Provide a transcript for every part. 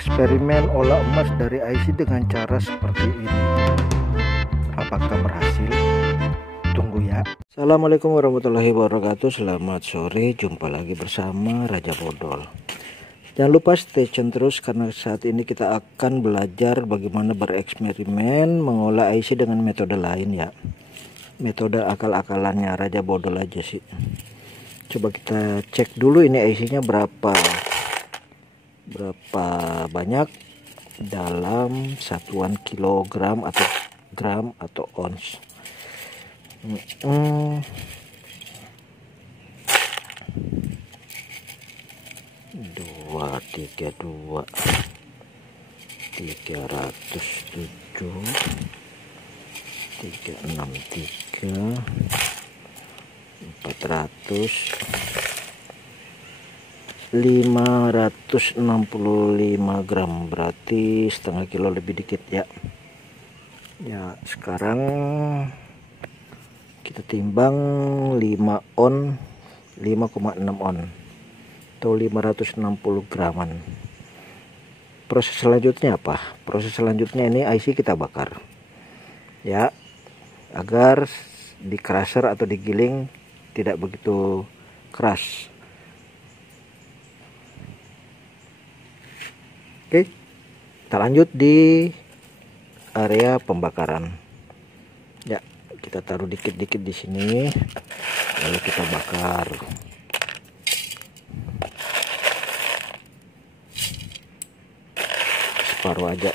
bereksperimen olah emas dari IC dengan cara seperti ini. Apakah berhasil? Tunggu ya. Assalamualaikum warahmatullahi wabarakatuh. Selamat sore, jumpa lagi bersama Raja Bodol. Jangan lupa stay tune terus karena saat ini kita akan belajar bagaimana bereksperimen mengolah IC dengan metode lain ya. Metode akal-akalannya Raja Bodol aja sih. Coba kita cek dulu ini IC-nya berapa banyak dalam satuan kilogram atau gram atau ons. 232 307 363 400 565 gram, berarti setengah kilo lebih dikit ya. Ya, sekarang kita timbang 5 on 5,6 on atau 560 graman. Proses selanjutnya apa? Proses selanjutnya ini IC kita bakar ya, agar di crusher atau digiling tidak begitu keras. Oke, kita lanjut di area pembakaran. Ya, kita taruh dikit-dikit di sini, lalu kita bakar. Separuh aja.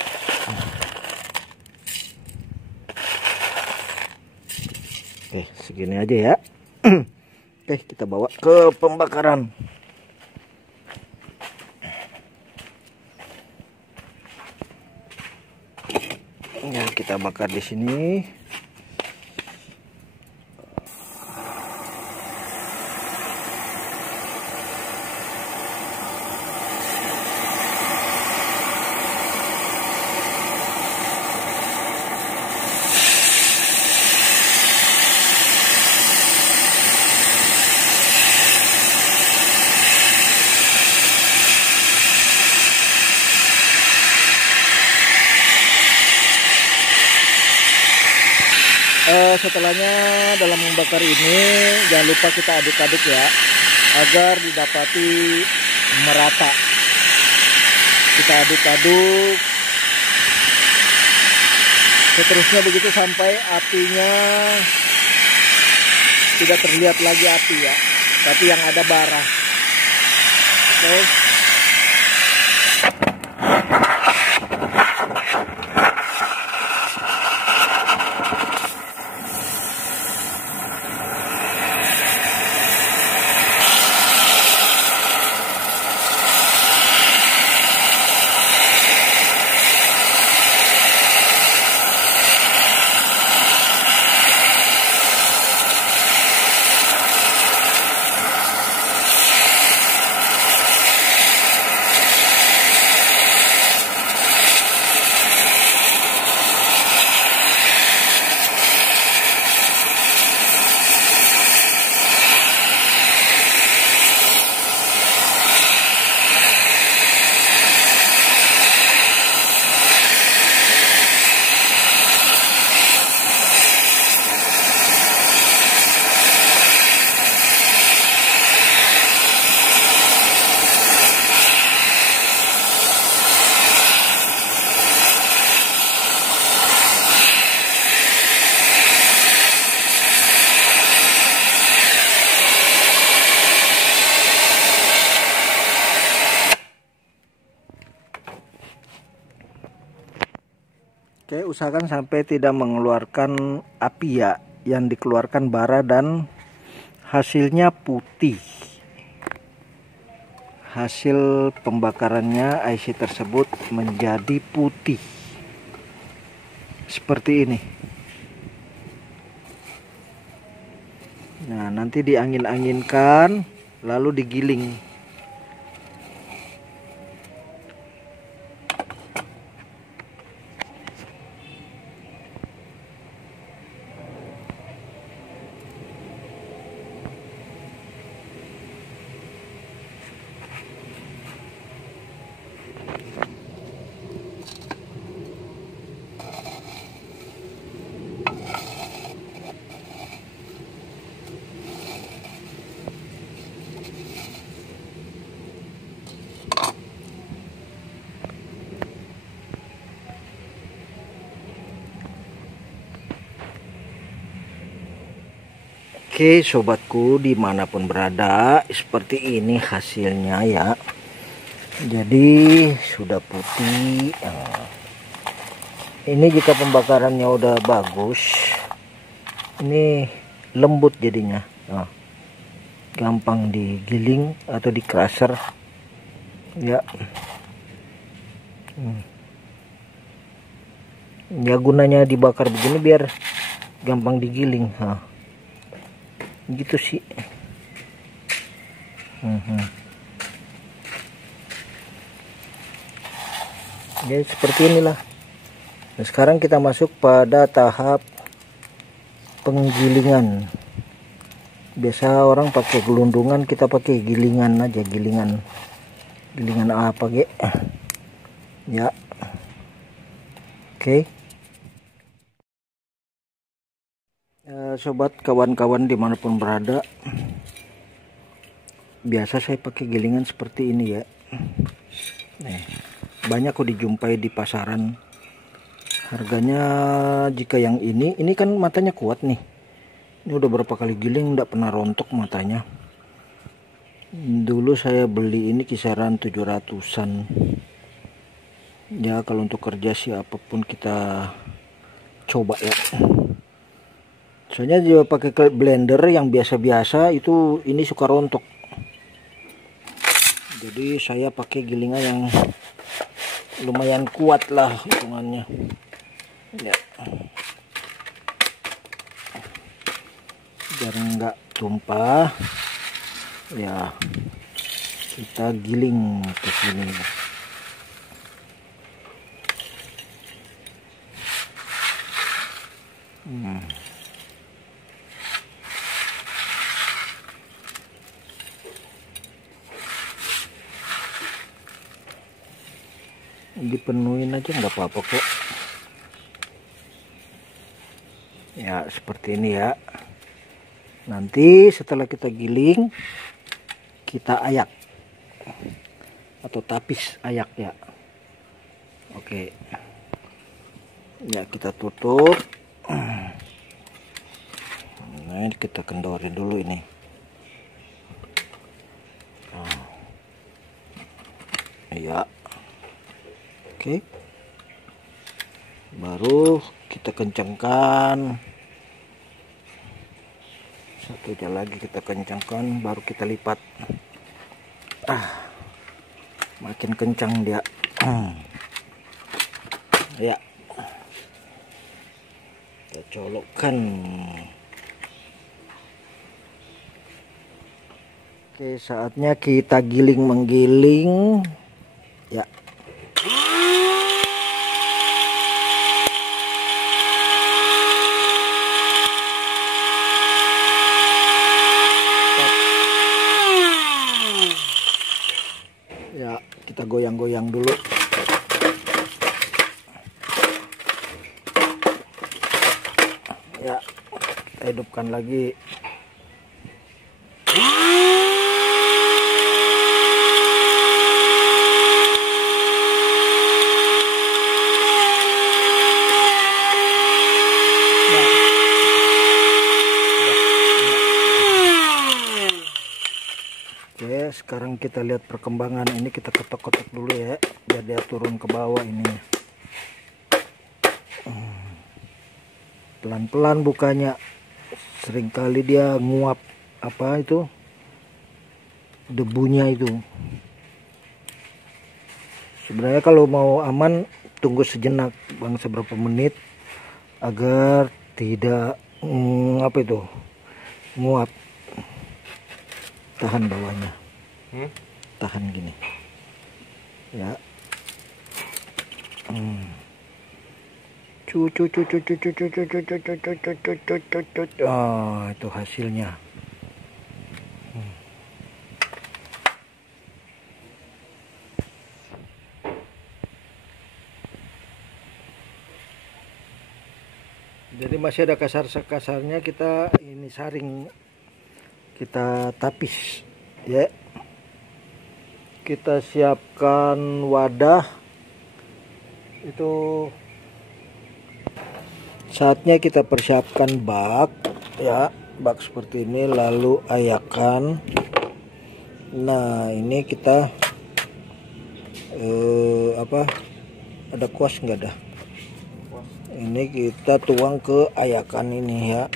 Oke, segini aja ya. Oke, kita bawa ke pembakaran. Ya, kita bakar di sini. Setelahnya dalam membakar ini jangan lupa kita aduk-aduk ya, agar didapati merata. Kita aduk-aduk seterusnya begitu sampai apinya tidak terlihat lagi api ya, tapi yang ada bara. Oke. Oke, usahakan sampai tidak mengeluarkan api ya, yang dikeluarkan bara dan hasilnya putih. Hasil pembakarannya IC tersebut menjadi putih seperti ini. Nah, nanti diangin-anginkan lalu digiling. Oke sobatku, dimanapun berada, seperti ini hasilnya ya. Jadi sudah putih. Ini jika pembakarannya udah bagus, ini lembut jadinya. Gampang digiling atau di crusher ya. Ya gunanya dibakar begini biar gampang digiling. Gitu sih. Jadi seperti inilah. Nah, sekarang kita masuk pada tahap penggilingan. Biasa orang pakai gelundungan, kita pakai gilingan aja, gilingan apa ge ya. Oke. Sobat, kawan-kawan dimanapun berada, biasa saya pakai gilingan seperti ini ya. Banyak kok dijumpai di pasaran. Harganya jika yang ini kan matanya kuat nih. Ini udah berapa kali giling nggak pernah rontok matanya. Dulu saya beli ini kisaran 700-an. Ya kalau untuk kerja sih apapun kita coba ya. Soalnya dia pakai blender yang biasa-biasa itu ini suka rontok. Jadi saya pakai gilingan yang lumayan kuat lah hitungannya. Ya. Biar nggak tumpah. Ya. Kita giling ke sini. Dipenuhin aja nggak apa-apa kok ya, seperti ini ya. Nanti setelah kita giling, kita ayak atau tapis ayak ya. Oke ya, kita tutup. Nah, kita kendorin dulu ini. Ya. Oke, baru kita kencangkan, satunya lagi kita kencangkan, baru kita lipat. Makin kencang dia. Ya, kita colokkan. Oke, saatnya kita menggiling ya. Ya, kita goyang-goyang dulu. Ya, kita hidupkan lagi. Oke, sekarang kita lihat perkembangan. Ini kita ketok-ketok dulu ya, biar dia turun ke bawah ini. Pelan-pelan bukanya. Seringkali dia nguap apa itu, debunya itu. Sebenarnya kalau mau aman, tunggu sejenak, bang, seberapa menit agar tidak apa itu, nguap. Tahan bawahnya, tahan gini ya. Itu hasilnya. Jadi masih ada kasar-kasarnya, kita ini saring, kita tapis ya. Kita siapkan wadah. Itu saatnya kita persiapkan bak ya. bak seperti ini, lalu ayakan. Nah ini kita ada kuas nggak ada? Ini kita tuang ke ayakan ini ya.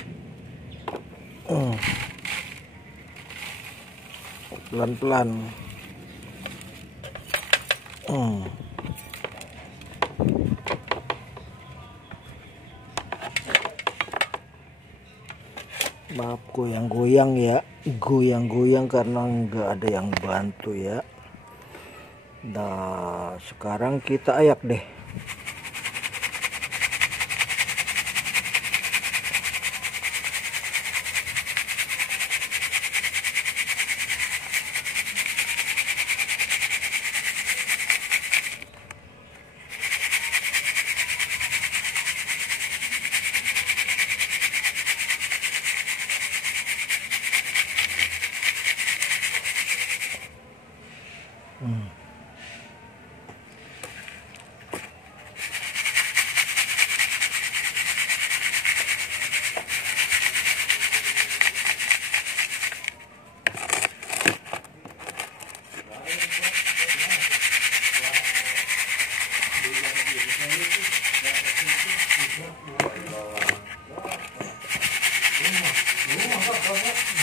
Pelan-pelan. Maaf goyang-goyang ya, goyang-goyang karena nggak ada yang bantu ya. Nah sekarang kita ayak deh.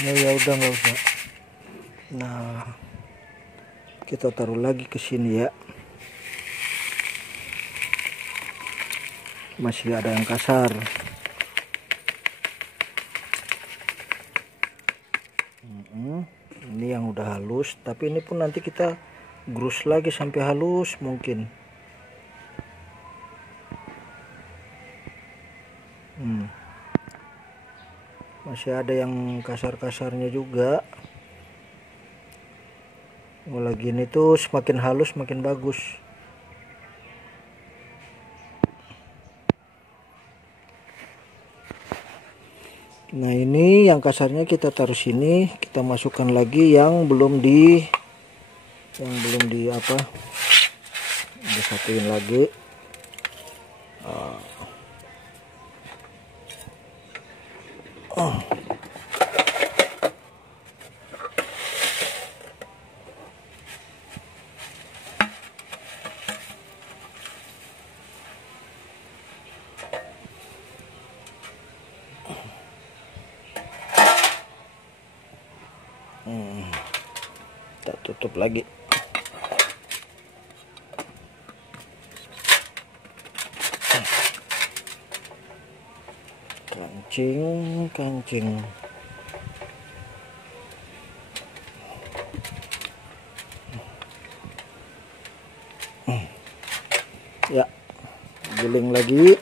Ya udah nggak usah. Nah kita taruh lagi ke sini ya. Masih ada yang kasar. Ini yang udah halus, tapi ini pun nanti kita grus lagi sampai halus mungkin. Masih ada yang kasar-kasarnya juga. Kalau gini tuh semakin halus semakin bagus. Nah ini yang kasarnya kita taruh sini, kita masukkan lagi yang belum disatuin lagi. Kita tutup lagi. Kancing. Ya, giling lagi.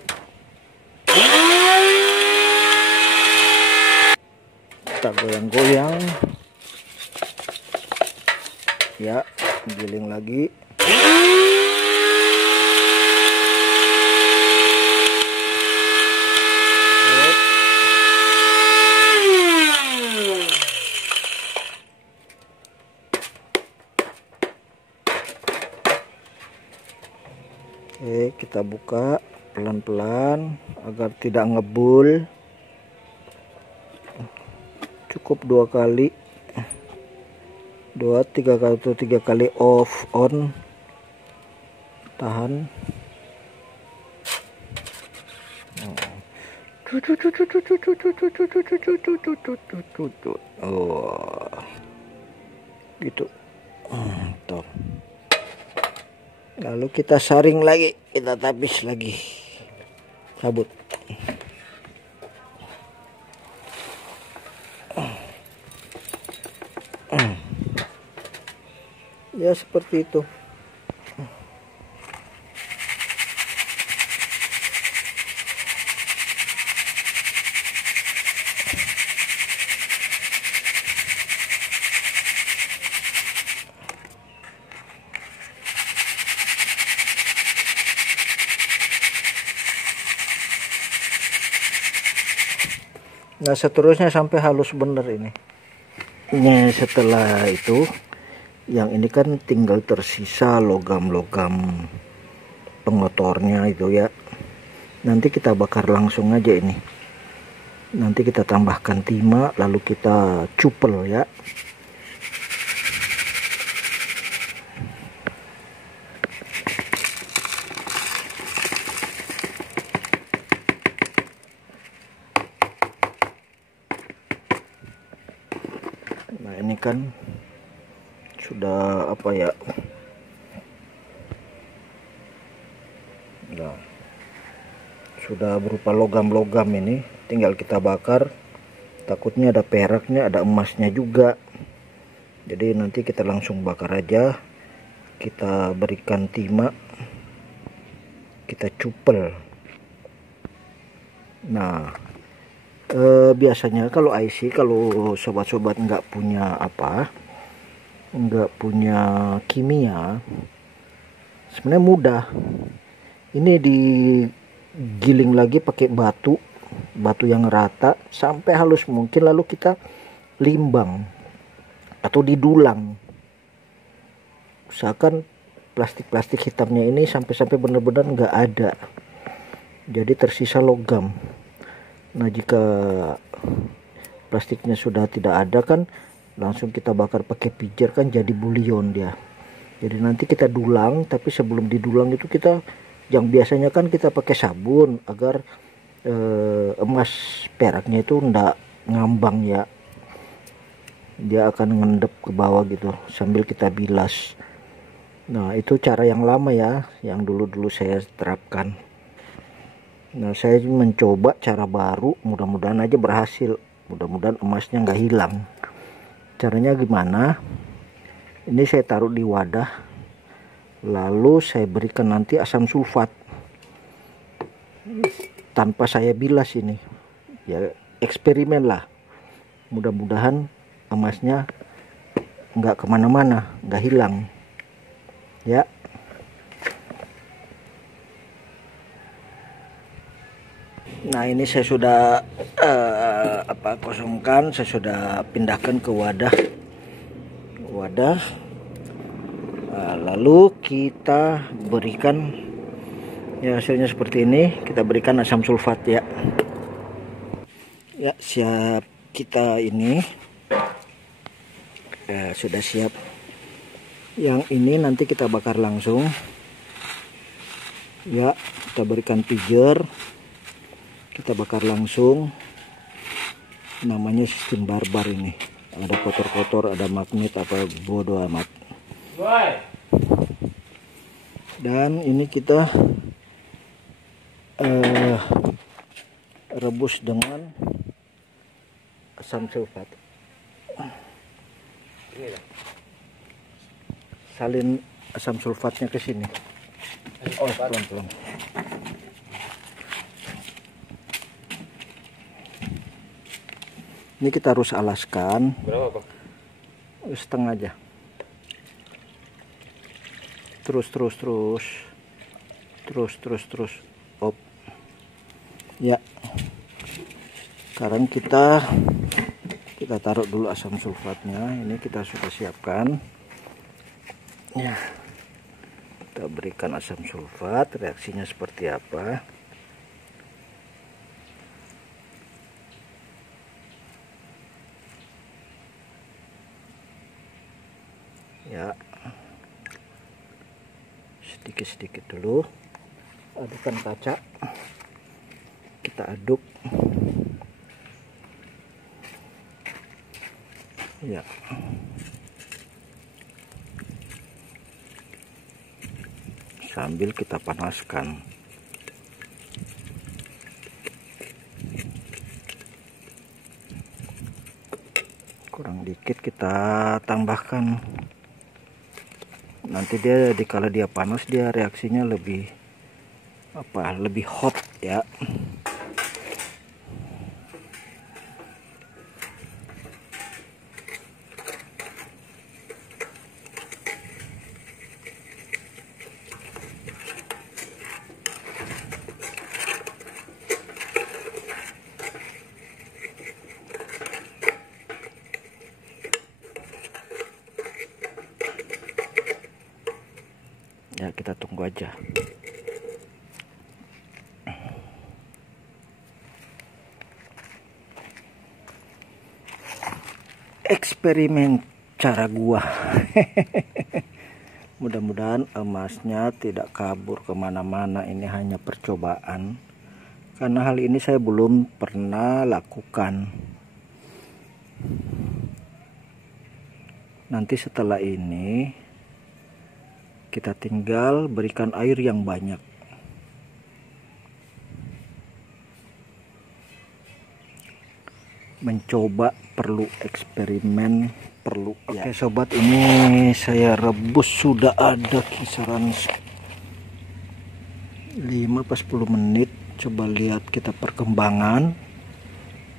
Kita goyang-goyang. Ya, giling lagi. Oke, kita buka pelan-pelan agar tidak ngebul. Cukup 2 kali. 3 kali off on, tahan. Oh gitu. Tuh. Lalu kita saring lagi, kita tapis lagi, sabut. Ya seperti itu. Nah seterusnya sampai halus bener ini. Ini setelah itu, yang ini kan tinggal tersisa logam-logam pengotornya itu ya. Nanti kita bakar langsung aja ini. Nanti kita tambahkan timah lalu kita cupel ya. Nah ini kan sudah apa ya, nah sudah berupa logam-logam, ini tinggal kita bakar. Takutnya ada peraknya, ada emasnya juga, jadi nanti kita langsung bakar aja. Kita berikan timah, kita cupel. Nah biasanya kalau IC, kalau sobat-sobat nggak punya nggak punya kimia, sebenarnya mudah. Ini digiling lagi pakai batu yang rata sampai halus mungkin, lalu kita limbang atau didulang. Usahakan plastik hitamnya ini sampai benar-benar nggak ada, jadi tersisa logam. Nah jika plastiknya sudah tidak ada kan, langsung kita bakar pakai pijar kan jadi bulion dia. Jadi nanti kita dulang, tapi sebelum didulang itu kita, yang biasanya kan kita pakai sabun agar emas peraknya itu ndak ngambang ya, dia akan ngendep ke bawah gitu sambil kita bilas. Nah itu cara yang lama ya, yang dulu saya terapkan. Nah saya mencoba cara baru, mudah-mudahan aja berhasil, mudah-mudahan emasnya nggak hilang. Caranya gimana? Ini saya taruh di wadah, lalu saya berikan nanti asam sulfat tanpa saya bilas. Ini ya eksperimen lah, mudah-mudahan emasnya nggak kemana-mana, nggak hilang ya. Nah ini saya sudah kosongkan, saya sudah pindahkan ke wadah. Nah, lalu kita berikan ya, hasilnya seperti ini. Kita berikan asam sulfat ya. Ya siap, kita ini sudah siap. Yang ini nanti kita bakar langsung ya. Kita berikan pijar, kita bakar langsung. Namanya sistem barbar ini, ada kotor-kotor, ada magnet, apa bodoh amat. Dan ini kita rebus dengan asam sulfat. Salin asam sulfatnya ke sini. Oh pelan-pelan. Ini kita harus alaskan. Berapa, Pak? Setengah aja. Terus. Op. Ya. Sekarang kita taruh dulu asam sulfatnya. Ini kita sudah siapkan. Ya. Kita berikan asam sulfat, reaksinya seperti apa? Ya, sedikit dulu. Adukkan kaca, kita aduk ya. Sambil kita panaskan. Kurang dikit kita tambahkan. Nanti dia dikala dia panas, dia reaksinya lebih hot ya. Ya kita tunggu aja. eksperimen cara gua. Mudah-mudahan emasnya tidak kabur kemana-mana. Ini hanya percobaan, karena hal ini saya belum pernah lakukan. Nanti setelah ini kita tinggal berikan air yang banyak. Mencoba perlu eksperimen, perlu ya. Oke sobat, ini saya rebus sudah ada kisaran 5-10 menit. Coba lihat kita perkembangan.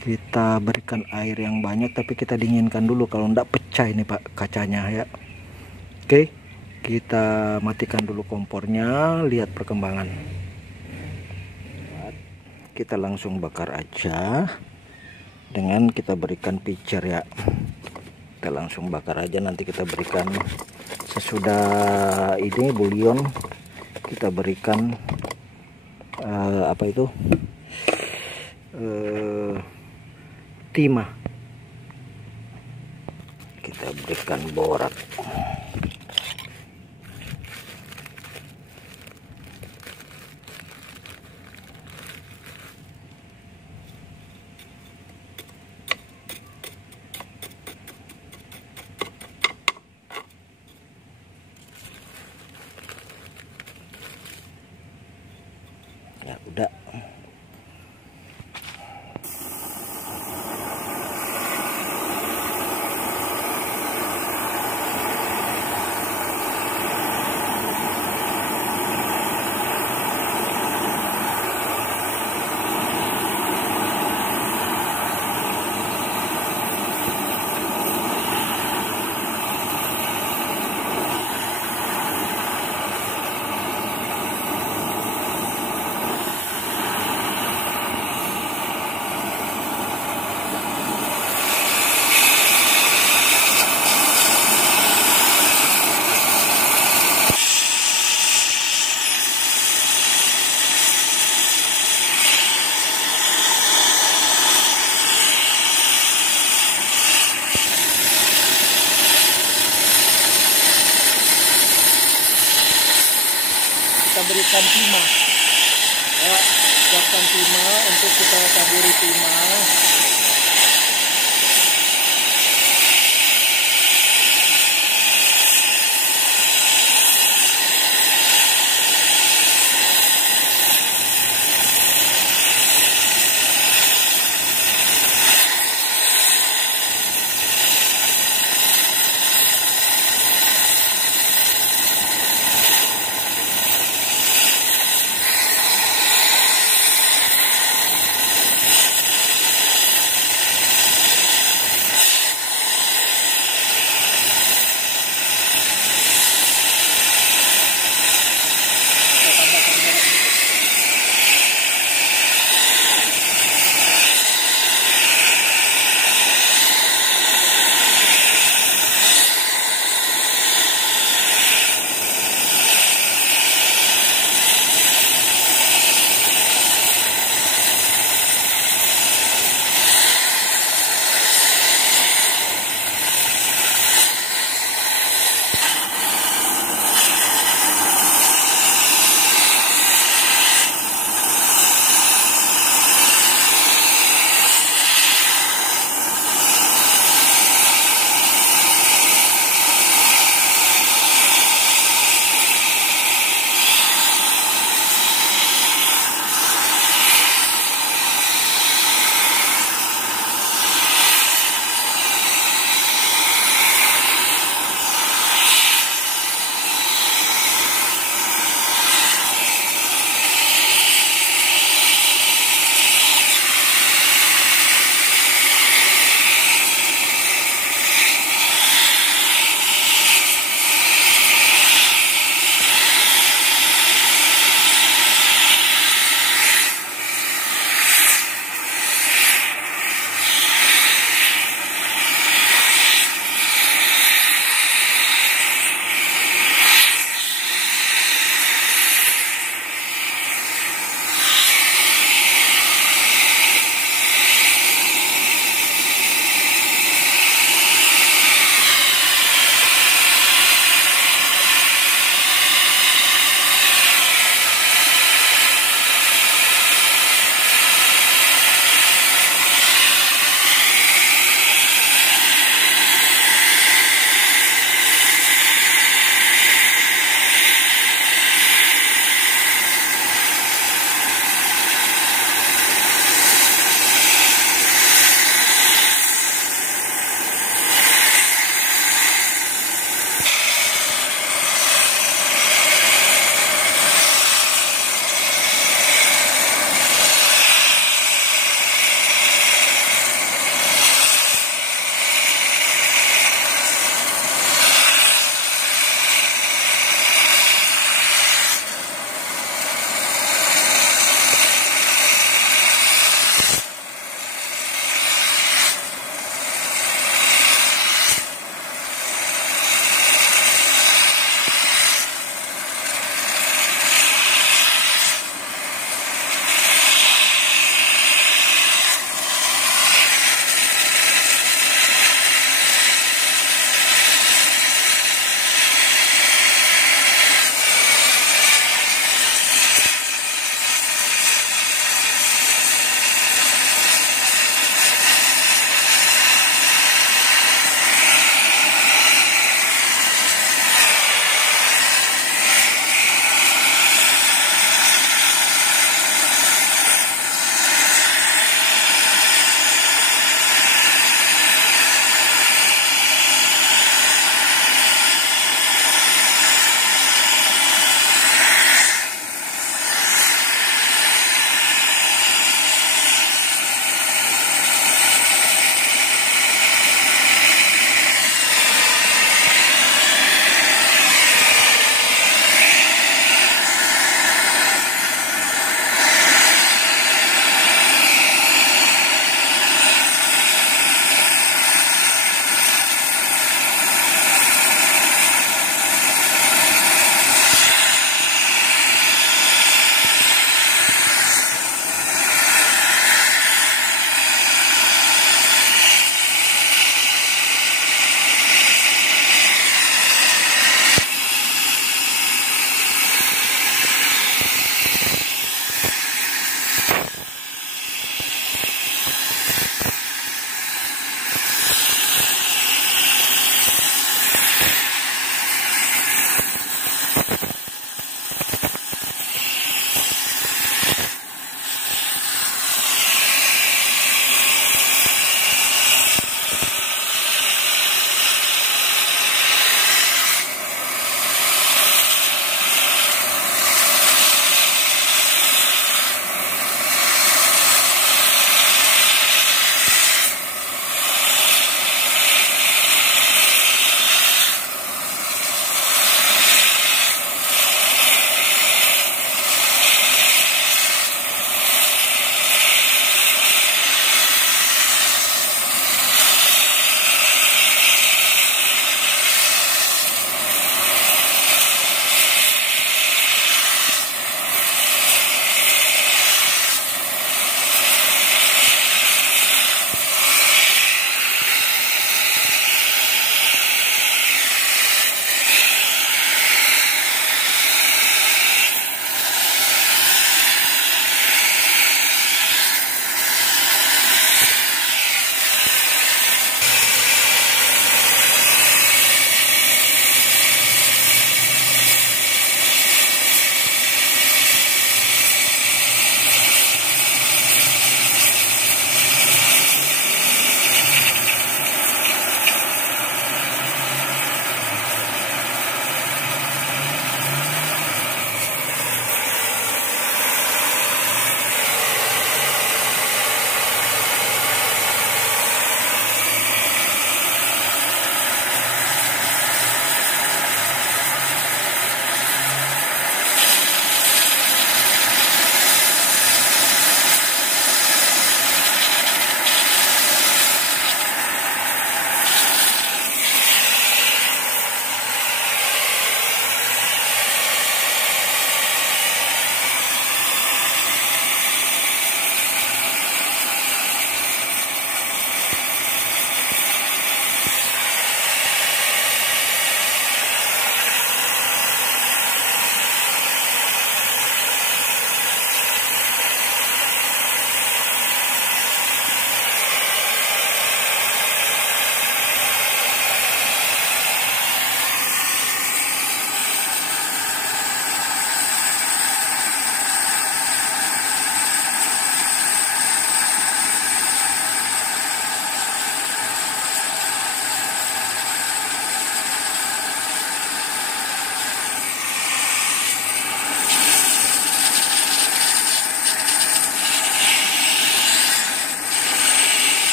Kita berikan air yang banyak, tapi kita dinginkan dulu, kalau enggak pecah ini Pak kacanya ya. Oke, kita matikan dulu kompornya, lihat perkembangan. Kita langsung bakar aja dengan kita berikan pitcher ya. Kita langsung bakar aja, nanti kita berikan sesudah ini bulion, kita berikan apa itu timah, kita berikan borak. Ya udah. Kita berikan timah ya, siapkan timah untuk kita taburi timah.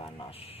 panas.